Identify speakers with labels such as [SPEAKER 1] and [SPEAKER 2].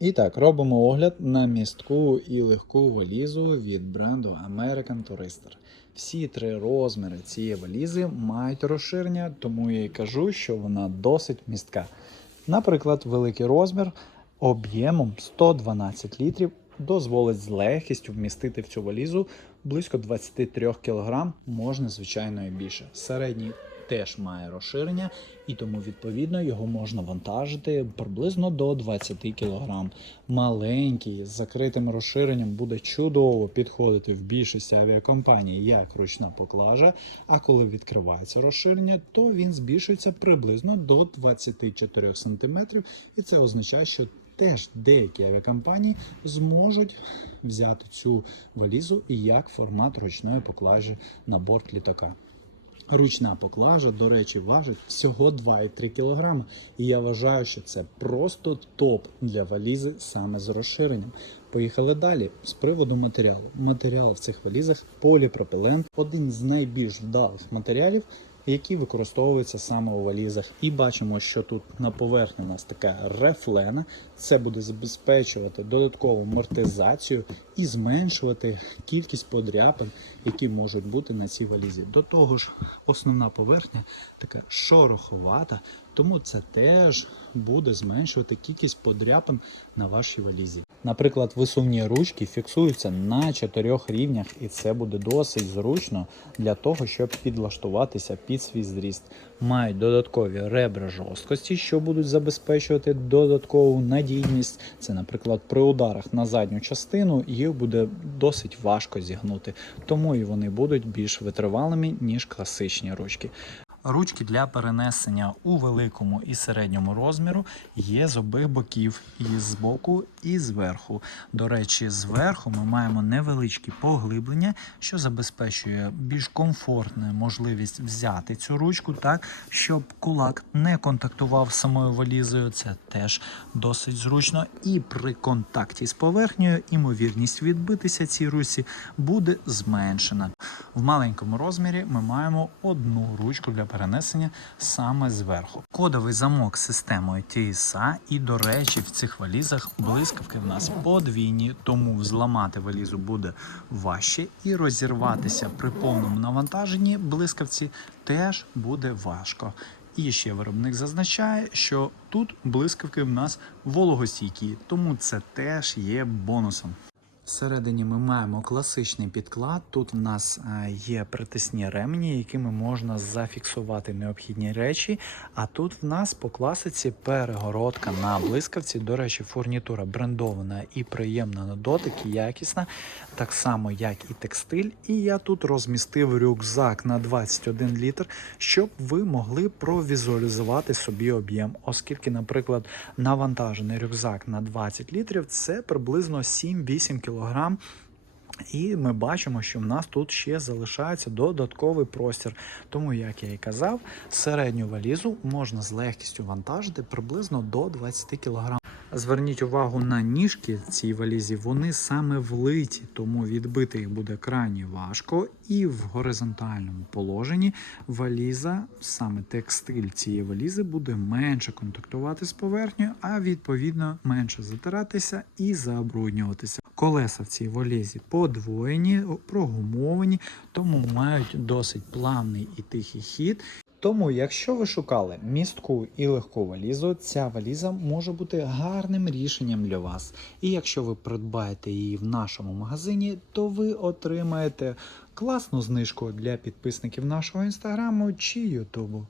[SPEAKER 1] І так, робимо огляд на містку і легку валізу від бренду American Tourister. Всі три розміри цієї валізи мають розширення, тому я і кажу, що вона досить містка. Наприклад, великий розмір об'ємом 112 літрів дозволить з легкістю вмістити в цю валізу близько 23 кг, можна, звичайно, і більше. Середній теж має розширення, і тому відповідно його можна вантажити приблизно до 20 кг. Маленький з закритим розширенням буде чудово підходити в більшості авіакомпаній як ручна поклажа. А коли відкривається розширення, то він збільшується приблизно до 24 см, і це означає, що Теж деякі авіакомпанії зможуть взяти цю валізу і як формат ручної поклажі на борт літака. Ручна поклажа, до речі, важить всього 2,3 кг. І я вважаю, що це просто топ для валізи саме з розширенням. Поїхали далі з приводу матеріалу. Матеріал в цих валізах поліпропилен, один з найбільш вдалих матеріалів, які використовуються саме у валізах. І бачимо, що тут на поверхні у нас така рефлена. Це буде забезпечувати додаткову амортизацію і зменшувати кількість подряпин, які можуть бути на цій валізі. До того ж, основна поверхня така шороховата, тому це теж буде зменшувати кількість подряпин на вашій валізі. Наприклад, висувні ручки фіксуються на чотирьох рівнях, і це буде досить зручно для того, щоб підлаштуватися під свій зріст. Мають додаткові ребра жорсткості, що будуть забезпечувати додаткову надійність. Це, наприклад, при ударах на задню частину їх буде досить важко зігнути, тому і вони будуть більш витривалими, ніж класичні ручки. Ручки для перенесення у великому і середньому розміру є з обох боків, і з боку, і зверху. До речі, зверху ми маємо невеличкі поглиблення, що забезпечує більш комфортну можливість взяти цю ручку, так щоб кулак не контактував з самою валізою. Це теж досить зручно. І при контакті з поверхнею імовірність відбитися цій ручці буде зменшена. В маленькому розмірі ми маємо одну ручку для перенесення саме зверху. Кодовий замок системою TSA і, до речі, в цих валізах блискавки в нас подвійні, тому зламати валізу буде важче і розірватися при повному навантаженні блискавці теж буде важко. І ще виробник зазначає, що тут блискавки в нас вологостійкі, тому це теж є бонусом. Всередині ми маємо класичний підклад. Тут в нас е, є притисні ремені, якими можна зафіксувати необхідні речі. А тут в нас по класиці перегородка на блискавці. До речі, фурнітура брендована і приємна на дотик, і якісна, так само як і текстиль. І я тут розмістив рюкзак на 21 літр, щоб ви могли провізуалізувати собі об'єм, оскільки, наприклад, навантажений рюкзак на 20 літрів це приблизно 7-8 кг кг. І ми бачимо, що в нас тут ще залишається додатковий простір. Тому, як я і казав, середню валізу можна з легкістю вантажити приблизно до 20 кг. Зверніть увагу на ніжки цій валізі, вони саме влиті, тому відбити їх буде крайні важко. І в горизонтальному положенні валіза, саме текстиль цієї валізи, буде менше контактувати з поверхнею, а відповідно менше затиратися і забруднюватися. Колеса в цій валізі подвоєні, прогумовані, тому мають досить плавний і тихий хід. Тому, якщо ви шукали містку і легку валізу, ця валіза може бути гарним рішенням для вас. І якщо ви придбаєте її в нашому магазині, то ви отримаєте класну знижку для підписників нашого інстаграму чи ютубу.